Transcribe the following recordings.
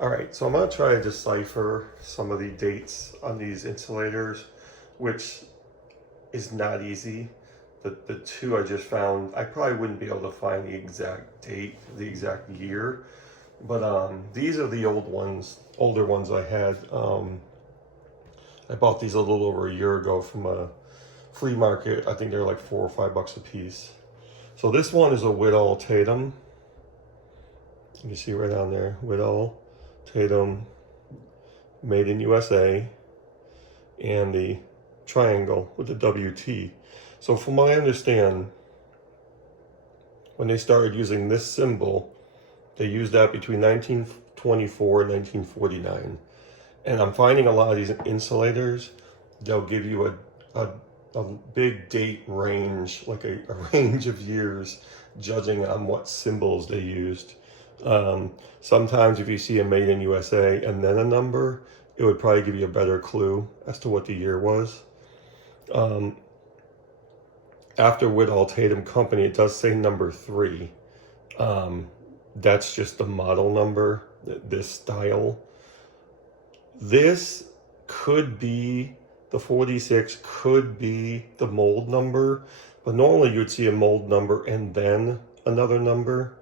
All right, so I'm gonna try to decipher some of the dates on these insulators, which is not easy. The two I just found, I probably wouldn't be able to find the exact date, the exact year, but these are the older ones I had. I bought these a little over a year ago from a flea market. I think they're like $4 or $5 a piece. So this one is a Whitall Tatum. You see right down there, Whitall Tatum, made in USA, and the triangle with the WT. So from what I understand, when they started using this symbol, they used that between 1924 and 1949. And I'm finding a lot of these insulators, they'll give you a big date range, like a range of years, judging on what symbols they used. Sometimes if you see a made in USA and then a number, it would probably give you a better clue as to what the year was. After Whitall Tatum Company, it does say number 3. That's just the model number, this style. This could be the 46, could be the mold number, but normally you'd see a mold number and then another number,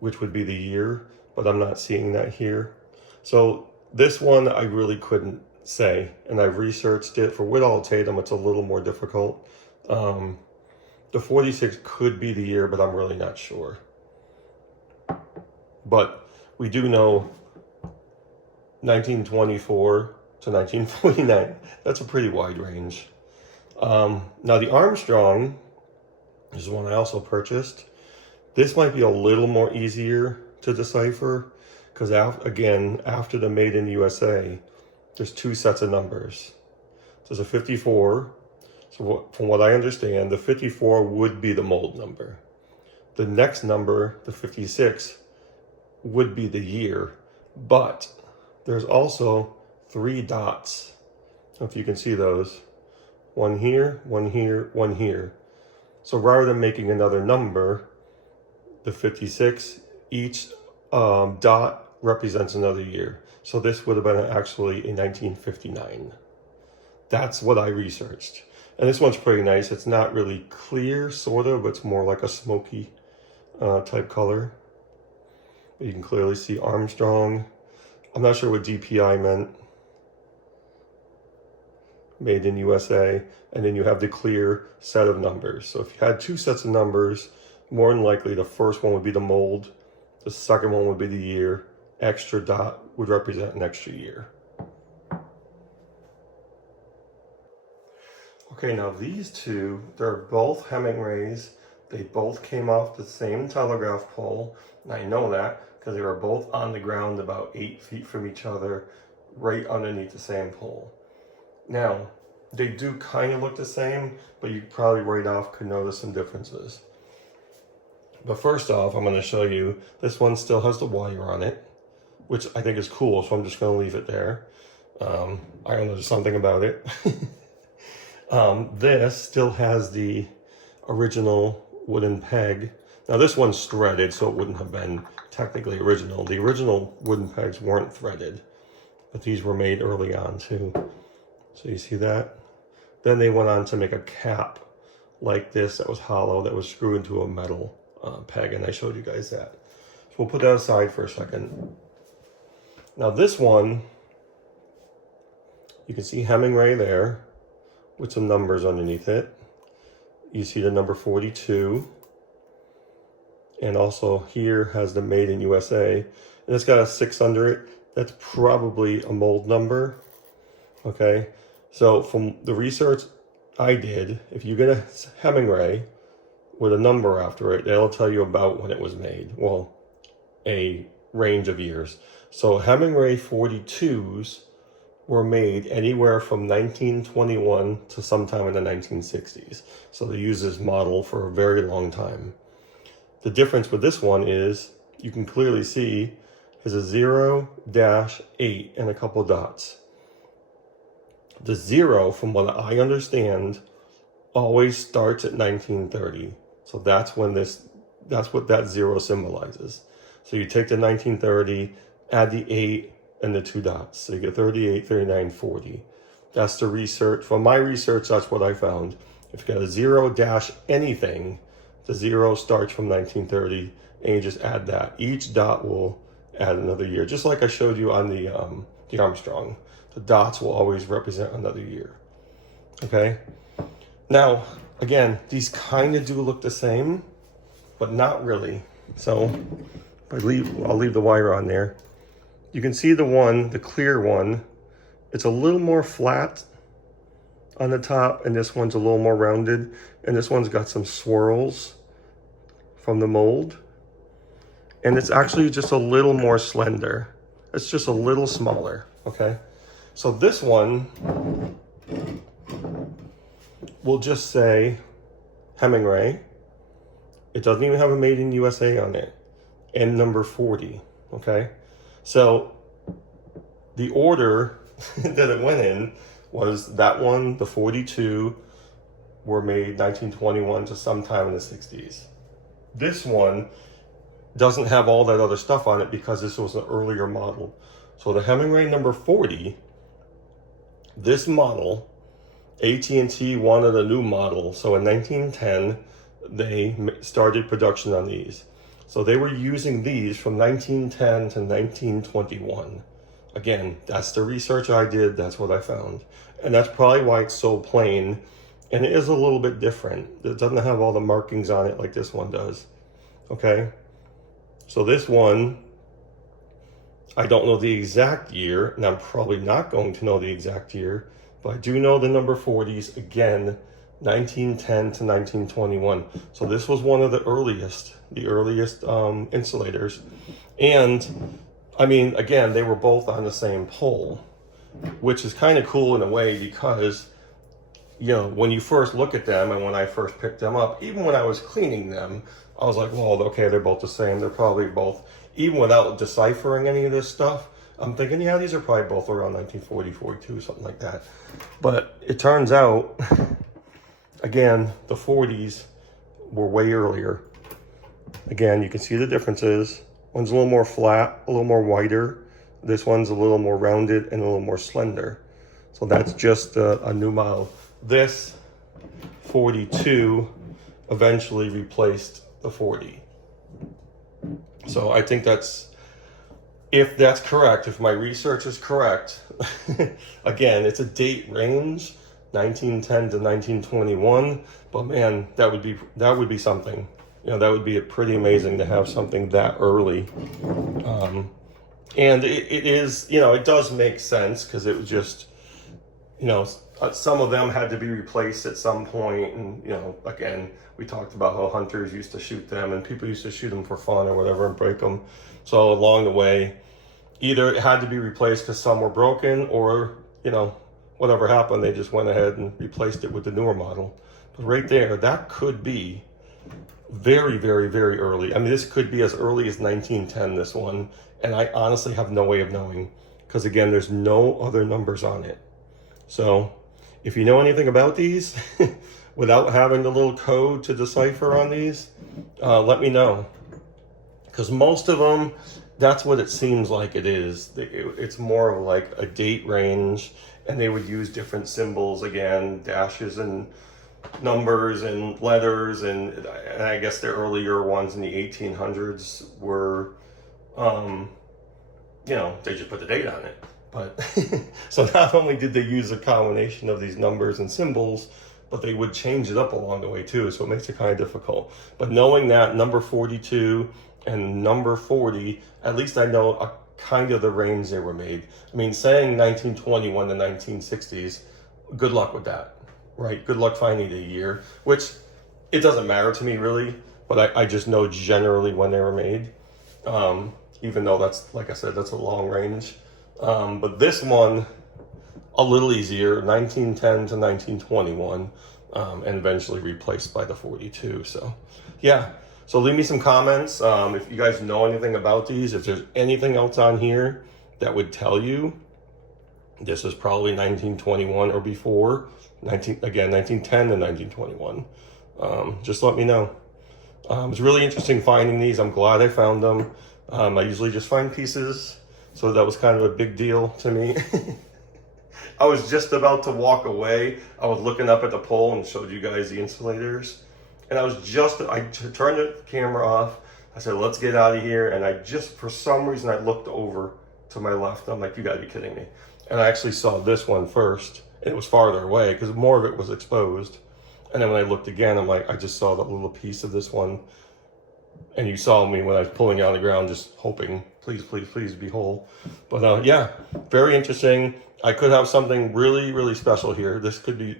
which would be the year, but I'm not seeing that here. So this one I really couldn't say, and I've researched it. For Whitall Tatum, it's a little more difficult. The 46 could be the year, but I'm really not sure. But we do know 1924 to 1949. That's a pretty wide range. Now the Armstrong is one I also purchased. This might be a little more easier to decipher because again, after the made in USA, there's 2 sets of numbers. There's a 54. So from what I understand, the 54 would be the mold number. The next number, the 56, would be the year, but there's also 3 dots. If you can see those, one here, one here, one here. So rather than making another number, the 56, each dot represents another year. So this would have been actually in 1959. That's what I researched. And this one's pretty nice. It's not really clear, sort of, but it's more like a smoky type color. But you can clearly see Armstrong. I'm not sure what DPI meant. Made in USA. And then you have the clear set of numbers. So if you had 2 sets of numbers, more than likely the first one would be the mold. The second one would be the year. Extra dot would represent an extra year. Okay, now these two, they're both Hemingways. They both came off the same telegraph pole. And I know that because they were both on the ground about 8 feet from each other, right underneath the same pole. Now, they do kind of look the same, but you probably right off could notice some differences. But first off, I'm going to show you, this one still has the wire on it, which I think is cool, so I'm just going to leave it there. I don't know, there's something about it. This still has the original wooden peg. Now this one's threaded, so it wouldn't have been technically original. The original wooden pegs weren't threaded, but these were made early on too. So you see that? Then they went on to make a cap like this that was hollow, that was screwed into a metal peg, and I showed you guys that. So we'll put that aside for a second. Now this one, you can see Hemingway there with some numbers underneath it. You see the number 42. And also here has the made in USA. And it's got a 6 under it. That's probably a mold number. Okay, so from the research I did, if you get a Hemingway with a number after it, that'll tell you about when it was made. Well, a range of years. So Hemingway 42s were made anywhere from 1921 to sometime in the 1960s. So they used this model for a very long time. The difference with this one is you can clearly see is a 0-8 and a couple dots. The 0, from what I understand, always starts at 1930. So that's when that's what that 0 symbolizes. So you take the 1930, add the 8 and the 2 dots. So you get 38, 39, 40. That's the research. From my research, that's what I found. If you got a 0 dash anything, the 0 starts from 1930, and you just add that. Each dot will add another year, just like I showed you on the Armstrong. The dots will always represent another year. Okay? Now, again, these kind of do look the same, but not really. So I'll leave the wire on there. You can see the clear one, it's a little more flat on the top, and this one's a little more rounded, and this one's got some swirls from the mold, and it's actually just a little more slender. It's just a little smaller, okay? So this one will just say Hemingway. It doesn't even have a Made in USA on it, and number 40, okay? So the order that it went in was that one, the 42, were made 1921 to sometime in the 60s. This one doesn't have all that other stuff on it because this was an earlier model. So the Hemingway number 40, this model, AT&T wanted a new model. So in 1910, they started production on these. So they were using these from 1910 to 1921. Again, that's the research I did. That's what I found. And that's probably why it's so plain. And it is a little bit different. It doesn't have all the markings on it like this one does. Okay? So this one, I don't know the exact year, and I'm probably not going to know the exact year, but I do know the number 40s, again, 1910 to 1921. So this was one of the earliest insulators. And I mean, again, they were both on the same pole, which is kind of cool in a way because, you know, when you first look at them and when I first picked them up, even when I was cleaning them, I was like, well, okay, they're both the same. They're probably both, even without deciphering any of this stuff, I'm thinking, yeah, these are probably both around 1940, 42, something like that. But it turns out, again, the 40s were way earlier. Again, you can see the differences. One's a little more flat, a little more wider. This one's a little more rounded and a little more slender. So that's just a new model. This 42 eventually replaced the 40. So I think if that's correct, if my research is correct, again, it's a date range, 1910 to 1921, but man, that would be something. You know, that would be pretty amazing to have something that early. And it is, you know, it does make sense because it was just, you know, some of them had to be replaced at some point. And, you know, again, we talked about how hunters used to shoot them and people used to shoot them for fun or whatever and break them. So along the way, either it had to be replaced because some were broken or, you know, whatever happened, they just went ahead and replaced it with the newer model. But right there, that could be very, very, very early. I mean, this could be as early as 1910, this one. And I honestly have no way of knowing because, again, there's no other numbers on it. So if you know anything about these, without having the little code to decipher on these, let me know. Because most of them, that's what it seems like it is. It's more of like a date range, and they would use different symbols, again, dashes and numbers and letters, and I guess the earlier ones in the 1800s were, you know, they just put the date on it. But so not only did they use a combination of these numbers and symbols, but they would change it up along the way too. So it makes it kind of difficult. But knowing that number 42 and number 40, at least I know a kind of the range they were made. I mean, saying 1921 to 1960s, good luck with that, right? Good luck finding a year, which it doesn't matter to me really, but I just know generally when they were made. Even though that's, like I said, that's a long range. But this one, a little easier, 1910 to 1921, and eventually replaced by the 42. So, yeah. So leave me some comments if you guys know anything about these. If there's anything else on here that would tell you this is probably 1921 or before, 1910 to 1921. Just let me know. It's really interesting finding these. I'm glad I found them. I usually just find pieces So that was kind of a big deal to me. I was just about to walk away. I was looking up at the pole and showed you guys the insulators. And I turned the camera off. I said, let's get out of here. And for some reason, I looked over to my left. I'm like, you gotta be kidding me. And I actually saw this one first. And it was farther away because more of it was exposed. And then when I looked again, I'm like, I just saw that little piece of this one. And you saw me when I was pulling out of the ground, just hoping, please, please, please be whole. But yeah, very interesting. I could have something really, really special here. This could be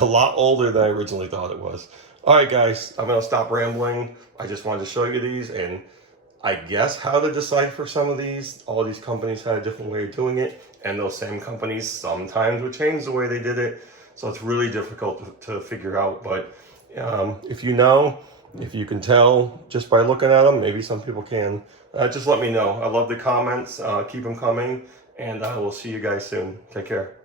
a lot older than I originally thought it was. All right, guys, I'm going to stop rambling. I just wanted to show you these and I guess how to decipher some of these. All these companies had a different way of doing it. And those same companies sometimes would change the way they did it. So it's really difficult to figure out. But if you know, if you can tell just by looking at them, maybe some people can. Just let me know. I love the comments. Keep them coming. And I will see you guys soon. Take care.